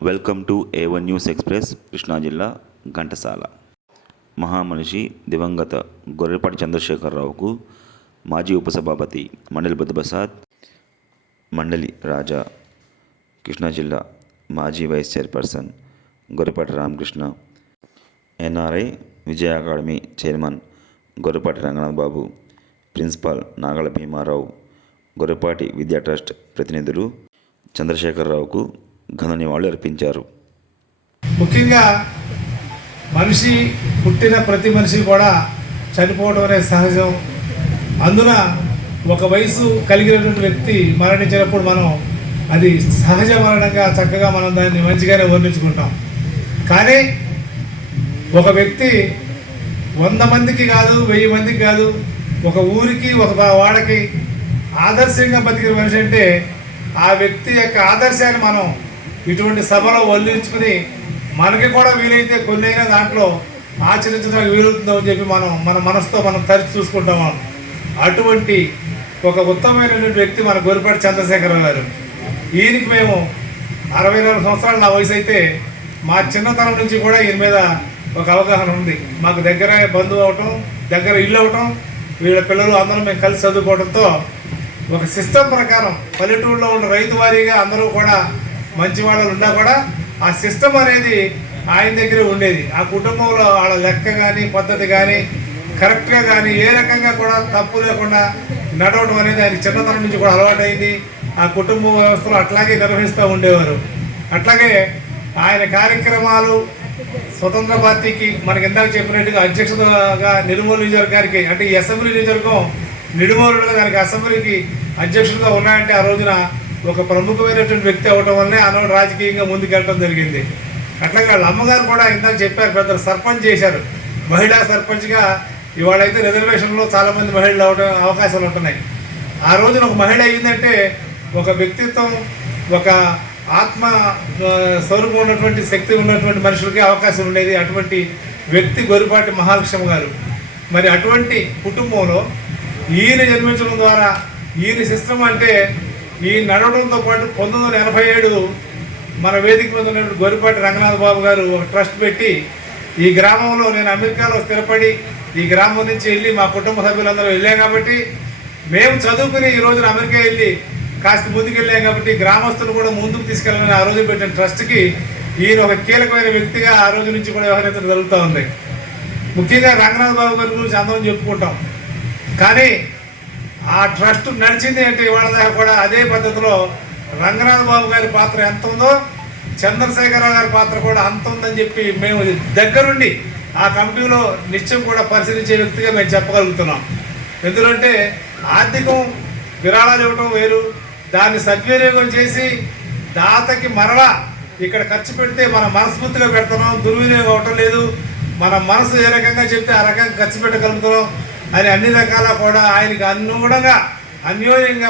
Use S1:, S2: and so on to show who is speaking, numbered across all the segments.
S1: Welcome to A one news express Krishna జిల్లా ఘంటసాల. మహామనిషి దివంగత గొర్రెపాటి చంద్రశేఖరరావుకు మాజీ ఉపసభాపతి మండలి బుద్ధప్రసాద్ మండలి రాజా కృష్ణా జిల్లా మాజీ vice chairperson Gorrepati Ramakrishna NRI Vijaya academy chairman Gorrepati Ranganath Babu principal Nagala Bhimarao Gorrepati Vidya trust ప్రతినిధులు చంద్రశేఖరరావుకు ఘన నివాళులు అర్పించారు.
S2: ముఖ్యంగా మనిషి పుట్టిన ప్రతి మనిషి కూడా చనిపోవడం అనేది సహజం. అందున ఒక వయసు కలిగినటువంటి వ్యక్తి మరణించినప్పుడు మనం అది సహజ మరణంగా చక్కగా మనం దాన్ని మంచిగానే వర్ణించుకుంటాం. కానీ ఒక వ్యక్తి వంద మందికి కాదు వెయ్యి మందికి కాదు ఒక ఊరికి ఒక వాడకి ఆదర్శంగా బతికిన మనిషి అంటే ఆ వ్యక్తి యొక్క ఆదర్శాన్ని మనం ఇటువంటి సభలో వల్లించుకుని మనకి కూడా వీలైతే కొన్ని అయినా దాంట్లో ఆచరించడానికి వీలవుతుందో అని చెప్పి మనం మన మనసుతో మనం తరిచి చూసుకుంటాం అటువంటి ఒక ఉత్తమమైనటువంటి వ్యక్తి మన గొరిపాటి చంద్రశేఖరరావు గారు. ఈయనకి మేము అరవై నాలుగు సంవత్సరాలు నా వయసు అయితే మా చిన్నతనం నుంచి కూడా ఈయన మీద ఒక అవగాహన ఉంది. మాకు దగ్గర బంధువు అవటం దగ్గర ఇల్లు అవటం వీళ్ళ పిల్లలు అందరూ మేము కలిసి చదువుకోవడంతో ఒక సిస్టమ్ ప్రకారం పల్లెటూరులో ఉన్న రైతు వారీగా అందరూ కూడా మంచి వాళ్ళు ఉన్నా కూడా ఆ సిస్టమ్ అనేది ఆయన దగ్గరే ఉండేది. ఆ కుటుంబంలో వాళ్ళ లెక్క కానీ పద్ధతి కానీ కరెక్ట్గా కానీ ఏ రకంగా కూడా తప్పు లేకుండా నడవడం అనేది ఆయన చిన్నతనం నుంచి కూడా అలవాటైంది. ఆ కుటుంబ వ్యవస్థలో అట్లాగే నిర్వహిస్తూ ఉండేవారు. అట్లాగే ఆయన కార్యక్రమాలు స్వతంత్ర పార్టీకి మనకి ఇందాక చెప్పినట్టుగా అధ్యక్షతగా నిర్మూల నియోజకవర్గానికి అంటే ఈ అసెంబ్లీ నియోజకవర్గం నిడుమూలుగా దానికి అసెంబ్లీకి అధ్యక్షుడిగా ఉన్నాయంటే ఆ రోజున ఒక ప్రముఖమైనటువంటి వ్యక్తి అవటం వల్లనే ఆనాడు రాజకీయంగా ముందుకెళ్ళడం జరిగింది. అట్లాగే వాళ్ళ అమ్మగారు కూడా ఇందాక చెప్పారు పెద్దలు సర్పంచ్ చేశారు. మహిళా సర్పంచ్గా ఇవాళైతే రిజర్వేషన్లో చాలామంది మహిళలు అవడం అవకాశాలు ఉంటున్నాయి. ఆ రోజున ఒక మహిళ అయిందంటే ఒక వ్యక్తిత్వం ఒక ఆత్మ స్వరూపం ఉన్నటువంటి శక్తి ఉన్నటువంటి మనుషులకి అవకాశం ఉండేది. అటువంటి వ్యక్తి గొరిపాటి మహాలక్ష్మి గారు. మరి అటువంటి కుటుంబంలో ఈయన జన్మించడం ద్వారా ఈయన సిస్టమ్ అంటే ఈ నడవడంతో పాటు పంతొమ్మిది వందల ఎనభై ఏడు మన వేదిక మీద ఉన్నటువంటి గొరిపాటి రంగనాథ్ బాబు గారు ఒక ట్రస్ట్ పెట్టి ఈ గ్రామంలో నేను అమెరికాలో స్థిరపడి ఈ గ్రామం నుంచి వెళ్ళి మా కుటుంబ సభ్యులందరూ వెళ్ళాం కాబట్టి మేము చదువుకుని ఈ రోజున అమెరికా వెళ్ళి కాస్త ముందుకెళ్ళాం కాబట్టి గ్రామస్తులు కూడా ముందుకు తీసుకెళ్ళాలని ఆ రోజు పెట్టిన ట్రస్ట్కి ఈయన ఒక కీలకమైన వ్యక్తిగా ఆ రోజు నుంచి కూడా వ్యవహరించడం జరుగుతూ ఉంది. ముఖ్యంగా రంగనాథ్ బాబు గారి గురించి అందరం చెప్పుకుంటాం. కానీ ఆ ట్రస్ట్ నడిచింది అంటే ఇవాళ దాకా కూడా అదే పద్ధతిలో రంగనాథ్ బాబు గారి పాత్ర ఎంత ఉందో చంద్రశేఖరరావు గారి పాత్ర కూడా అంత ఉందని చెప్పి మేము దగ్గరుండి ఆ కమిటీలో నిత్యం కూడా పరిశీలించే వ్యక్తిగా మేము చెప్పగలుగుతున్నాం. ఎందుకంటే ఆర్థికం విరాళాలు ఇవ్వటం వేరు దాన్ని సద్వినియోగం చేసి దాతకి మరలా ఇక్కడ ఖర్చు పెడితే మన మనస్ఫూర్తిగా పెడుతున్నాం దుర్వినియోగం అవటం లేదు. మన మనసు ఏ రకంగా చెప్తే ఆ రకంగా ఖర్చు పెట్టగలుగుతున్నాం. అని అన్ని రకాల కూడా ఆయనకి అనుగుణంగా అన్యోన్యంగా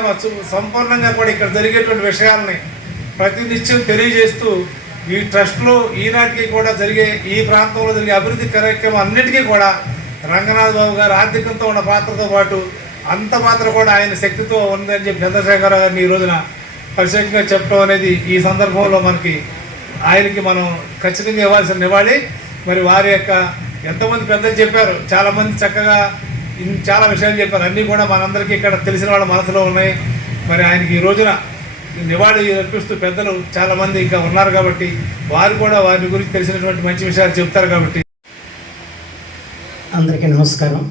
S2: సంపూర్ణంగా కూడా ఇక్కడ జరిగేటువంటి విషయాలని ప్రతినిత్యం తెలియజేస్తూ ఈ ట్రస్ట్లో ఈనాటికి కూడా జరిగే ఈ ప్రాంతంలో జరిగే అభివృద్ధి కార్యక్రమం అన్నిటికీ కూడా రంగనాథ్ బాబు గారు ఆర్థికంతో ఉన్న పాత్రతో పాటు అంత పాత్ర కూడా ఆయన శక్తితో ఉందని చెప్పి చంద్రశేఖరరావు గారిని ఈ రోజున ప్రత్యేకంగా చెప్పడం అనేది ఈ సందర్భంలో మనకి ఆయనకి మనం ఖచ్చితంగా ఇవ్వాల్సిన నివాళి. మరి వారి యొక్క ఎంతమంది పెద్దలు చెప్పారు చాలామంది చక్కగా చాలా విషయాలు చెప్పారు. అన్నీ కూడా మనందరికీ ఇక్కడ తెలిసిన వాళ్ళ మనసులో ఉన్నాయి. మరి ఆయనకి ఈ రోజున నివాళి అర్పిస్తూ పెద్దలు చాలామంది ఇంకా ఉన్నారు కాబట్టి వారు కూడా వారి గురించి తెలిసినటువంటి మంచి విషయాలు చెప్తారు కాబట్టి.
S3: అందరికీ నమస్కారం.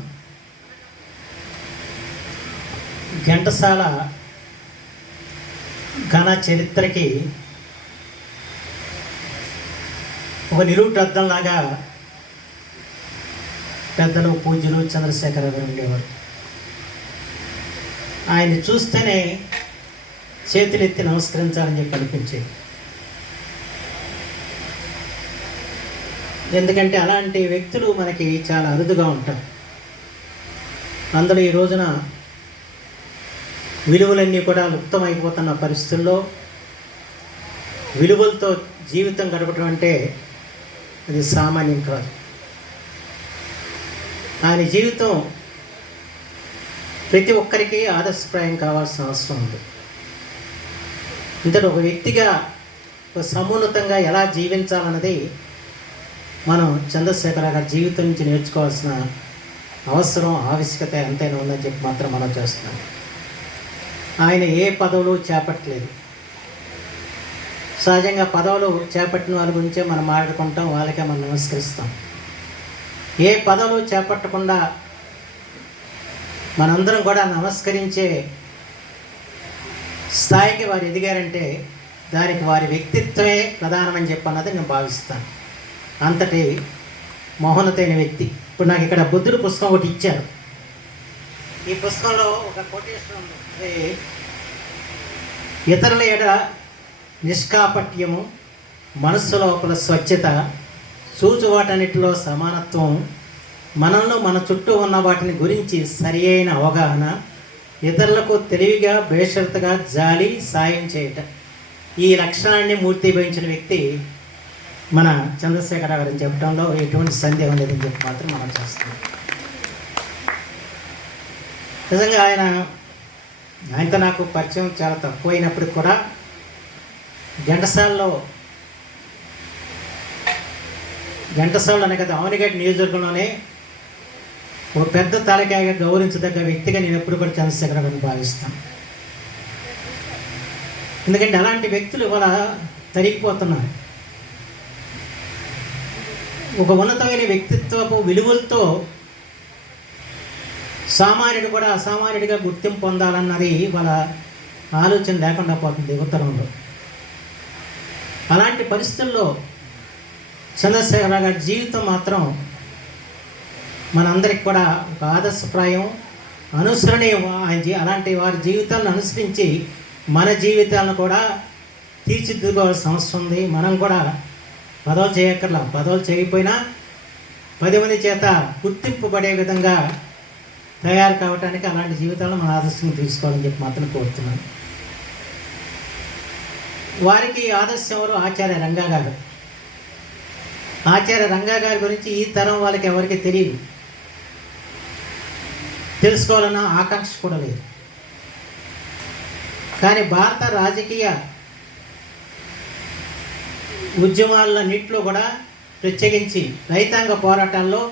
S3: ఘంటసాల ఘన చరిత్రకి ఒక నిలువుటద్దంలాగా పెద్దలు పూజ్యులు చంద్రశేఖర గారు ఉండేవారు. ఆయన చూస్తేనే చేతులెత్తి నమస్కరించాలని చెప్పి అనిపించేది. ఎందుకంటే అలాంటి వ్యక్తులు మనకి చాలా అరుదుగా ఉంటారు. అందులో ఈ రోజున విలువలన్నీ కూడా లుప్తమైపోతున్న పరిస్థితుల్లో విలువలతో జీవితం గడపడం అంటే అది సామాన్యం కాదు. ఆయన జీవితం ప్రతి ఒక్కరికి ఆదర్శప్రాయం కావాల్సిన అవసరం ఉంది. ఇంతటి ఒక వ్యక్తిగా ఒక సమున్నతంగా ఎలా జీవించాలన్నది మనం చంద్రశేఖర గారి జీవితం నుంచి నేర్చుకోవాల్సిన అవసరం ఆవశ్యకత ఎంతైనా ఉందని చెప్పి మాత్రం మనం చేస్తున్నాం. ఆయన ఏ పదవులు చేపట్టలేదు. సహజంగా పదవులు చేపట్టిన వాళ్ళ గురించే మనం మాట్లాడుకుంటాం వాళ్ళకే మనం నమస్కరిస్తాం. ఏ పదవులు చేపట్టకుండా మనందరం కూడా నమస్కరించే స్థాయికి వారు ఎదిగారంటే దానికి వారి వ్యక్తిత్వమే ప్రధానమని చెప్పి అన్నది నేను భావిస్తాను. అంతటి మోహనతైన వ్యక్తి. ఇప్పుడు నాకు ఇక్కడ బుద్ధుడు పుస్తకం ఒకటి ఇచ్చారు. ఈ పుస్తకంలో ఒక కొటేషన్ ఉంది. ఇతరుల ఎడ నిష్కాపట్యము మనస్సు లోపల స్వచ్ఛత చూచు వాటన్నిటిలో సమానత్వం మనలో మన చుట్టూ ఉన్న వాటిని గురించి సరి అయిన అవగాహన ఇతరులకు తెలివిగా బేషరతుగా జాలి సాయం చేయటం. ఈ లక్షణాన్ని మూర్తిభవించిన వ్యక్తి మన చంద్రశేఖర గారిని చెప్పడంలో ఎటువంటి సందేహం లేదని చెప్పి మాత్రం మనం చేస్తున్నాం. నిజంగా ఆయన ఆయనతో నాకు పరిచయం చాలా తక్కువ అయినప్పటికి కూడా ఘంటసాలలో ఘంటసాలలో అనే కదా అవనిగడ్డ నియోజకవర్గంలోనే ఓ పెద్ద తలకాయగా గౌరవించదగ్గ వ్యక్తిగా నేను ఎప్పుడు కూడా చంద్రశేఖర గారిని భావిస్తాను. ఎందుకంటే అలాంటి వ్యక్తులు ఇవాళ తరిగిపోతున్నారు. ఒక ఉన్నతమైన వ్యక్తిత్వపు విలువలతో సామాన్యుడు కూడా అసామాన్యుడిగా గుర్తింపు పొందాలన్నది వాళ్ళ ఆలోచన లేకుండా పోతుంది ఉత్తరంలో. అలాంటి పరిస్థితుల్లో చంద్రశేఖర గారి జీవితం మాత్రం మనందరికి కూడా ఒక ఆదర్శప్రాయం అనుసరణీయం. ఆయన అలాంటి వారి జీవితాలను అనుసరించి మన జీవితాలను కూడా తీర్చిదిద్దుకోవాల్సిన అవసరం ఉంది. మనం కూడా పదవులు చేయక్కర్లా. పదవులు చేయకపోయినా పది మంది చేత గుర్తింపబడే విధంగా తయారు కావడానికి అలాంటి జీవితాలను మన ఆదర్శంగా తీసుకోవాలని చెప్పి మాత్రం కోరుతున్నాను. వారికి ఆదర్శం ఎవరు? ఆచార్య రంగా గారు. ఆచార్య రంగా గారి గురించి ఈ తరం వాళ్ళకి ఎవరికి తెలియదు. తెలుసుకోవాలన్న ఆకాంక్ష కూడా లేదు. కానీ భారత రాజకీయ ఉద్యమాలన్నింటిలో కూడా ప్రత్యేకించి రైతాంగ పోరాటాల్లో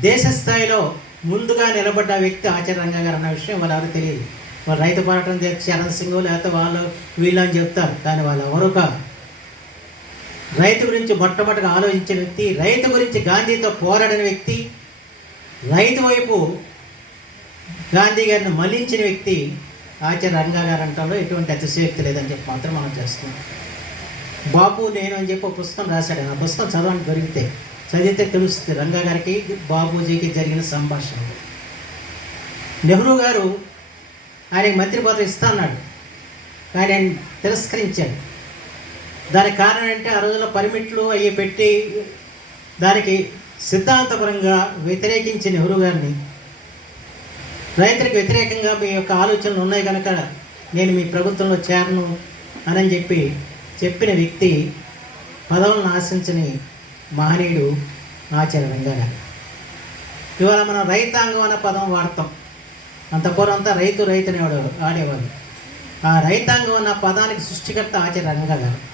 S3: దేశ స్థాయిలో ముందుగా నిలబడ్డ వ్యక్తి ఆచార్య రంగా గారు అన్న విషయం వాళ్ళు ఎవరు తెలియదు. వాళ్ళు రైతు పోరాటం చేసి చరణ్ సింగ్ లేకపోతే వాళ్ళు వీళ్ళు అని చెప్తారు. కానీ వాళ్ళు ఎవరు కాదు. రైతు గురించి మొట్టమొదటిగా ఆలోచించిన వ్యక్తి రైతు గురించి గాంధీతో పోరాడిన వ్యక్తి రైతు వైపు గాంధీ గారిని మళ్ళించిన వ్యక్తి ఆచార్య రంగా గారు అంటంలో ఎటువంటి అతిశయోక్తి లేదని చెప్పి మాత్రం మనం చేస్తున్నాం. బాపు నేను అని చెప్పి పుస్తకం రాశాడు. ఆ పుస్తకం చదవడానికి దొరికితే చదివితే తెలుస్తుంది రంగా గారికి బాబూజీకి జరిగిన సంభాషణ. నెహ్రూ గారు ఆయనకి మంత్రి పదవి ఇస్తా అన్నాడు కానీ ఆయన తిరస్కరించాడు. దానికి కారణం ఏంటంటే ఆ రోజుల్లో పరిమిట్లు అవి పెట్టి దానికి సిద్ధాంతపరంగా వ్యతిరేకించి నెహ్రూ గారిని? రైతులకు వ్యతిరేకంగా మీ యొక్క ఆలోచనలు ఉన్నాయి కనుక నేను మీ ప్రభుత్వంలో చేరను అని చెప్పి చెప్పిన వ్యక్తి పదవులను ఆశించని మహనీయుడు ఆచార్య రంగా ఇవాళ మనం రైతాంగం అనే పదం వాడతాం. అంత పూర్వంతా రైతు రైతు అనేవాడు ఆడేవాడు. ఆ రైతాంగం అన్న పదానికి సృష్టికర్త ఆచార్య రంగా గారు.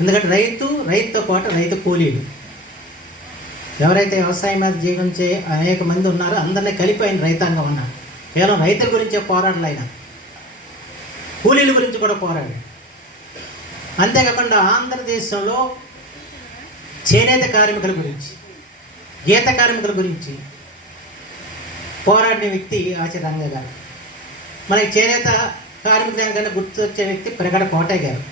S3: ఎందుకంటే రైతు రైతుతో పాటు రైతు కూలీలు. ఎవరైతే వ్యవసాయం మీద జీవించే అనేక మంది ఉన్నారో అందరినీ కలిపి ఆయన రైతాంగం అన్నారు. కేవలం రైతుల గురించే పోరాడలు ఆయన. కూలీల గురించి కూడా పోరాడు అంతేకాకుండా ఆంధ్రదేశంలో చేనేత కార్మికుల గురించి గీత కార్మికుల గురించి పోరాడిన వ్యక్తి ఆచార్య గారు మనకి చేనేత కార్మికుల దానికన్నా గుర్తొచ్చే వ్యక్తి ప్రగడ కోటయ్య గారు.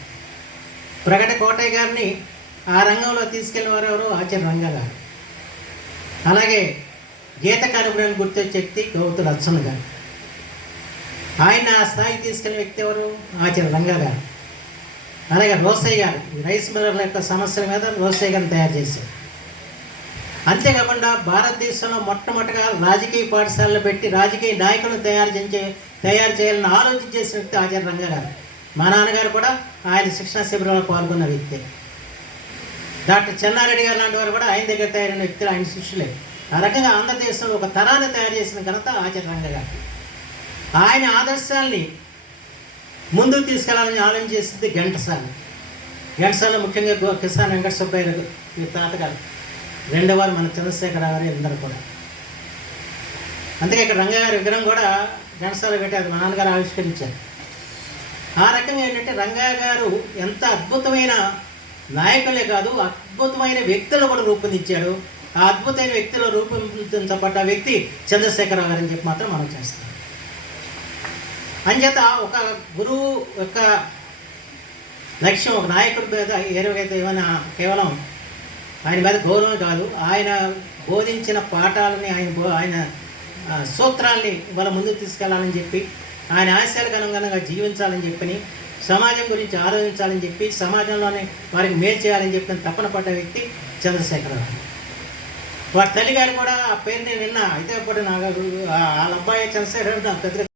S3: ప్రకట కోటయ్య గారిని ఆ రంగంలో తీసుకెళ్ళినవారు ఎవరు? ఆచార్య రంగ గారు. అలాగే గీత కార్మికులను గుర్తొచ్చే వ్యక్తి గౌతుడు లచ్చన్న గారు. ఆయన ఆ స్థాయికి తీసుకెళ్ళిన వ్యక్తి ఎవరు? ఆచార్య రంగా గారు. అలాగే రోసయ్య గారు. రైస్ మిల్లర్ల యొక్క సమస్యల మీద రోసయ్య గారిని తయారు చేశారు. అంతేకాకుండా భారతదేశంలో మొట్టమొదటిగా రాజకీయ పాఠశాలలు పెట్టి రాజకీయ నాయకులను తయారు చేసే తయారు చేయాలని ఆలోచించేసిన వ్యక్తి ఆచార్య రంగా గారు. మా నాన్నగారు కూడా ఆయన శిక్షణ శిబిరంలో పాల్గొన్న వ్యక్తి. డాక్టర్ చెన్నారెడ్డి గారు లాంటి వారు కూడా ఆయన దగ్గర తయారైన వ్యక్తులు ఆయన శిష్యులే. ఆ రకంగా ఆంధ్రదేశంలో ఒక తరాన్ని తయారు చేసిన ఘనత ఆచార్య రంగ గారు ఆయన ఆదర్శాల్ని ముందుకు తీసుకెళ్ళాలని ఆలోచన చేసింది ఘంటసాల. ఘంటసాల ముఖ్యంగా గో- కిసాన్ వెంకట సుబ్బయ్య గారు, తాతగారు. రెండవ వారు మన చంద్రశేఖర గారు అందరూ కూడా. అందుకే ఇక్కడ రంగగారి గారి విగ్రహం కూడా ఘంటసాల పెట్టి అది మా నాన్నగారు ఆవిష్కరించారు. ఆ రకం ఏంటంటే రంగయ్య గారు ఎంత అద్భుతమైన నాయకులే కాదు అద్భుతమైన వ్యక్తులు కూడా రూపొందించాడు. ఆ అద్భుతమైన వ్యక్తిలో రూపొందించబడ్డ వ్యక్తి చంద్రశేఖరరావు గారు అని చెప్పి మాత్రం మనం చేస్తాం. అంచేత ఒక గురువు యొక్క లక్ష్యం ఒక నాయకుడి మీద ఏరుగైతే ఏమైనా కేవలం ఆయన మీద గౌరవం కాదు ఆయన బోధించిన పాఠాలని ఆయన ఆయన సూత్రాల్ని వాళ్ళ ముందుకు తీసుకెళ్ళాలని చెప్పి ఆయన ఆశయాలకు అనుగుణంగా జీవించాలని చెప్పని సమాజం గురించి ఆలోచించాలని చెప్పి సమాజంలోనే వారికి మేలు చేయాలని చెప్పిన తపన పడ్డ వ్యక్తి చంద్రశేఖరరావు వారి తల్లిగారు కూడా ఆ పేరుని నిన్న అయితే అప్పుడు నాకు వాళ్ళ అబ్బాయి చంద్రశేఖర్ నాకు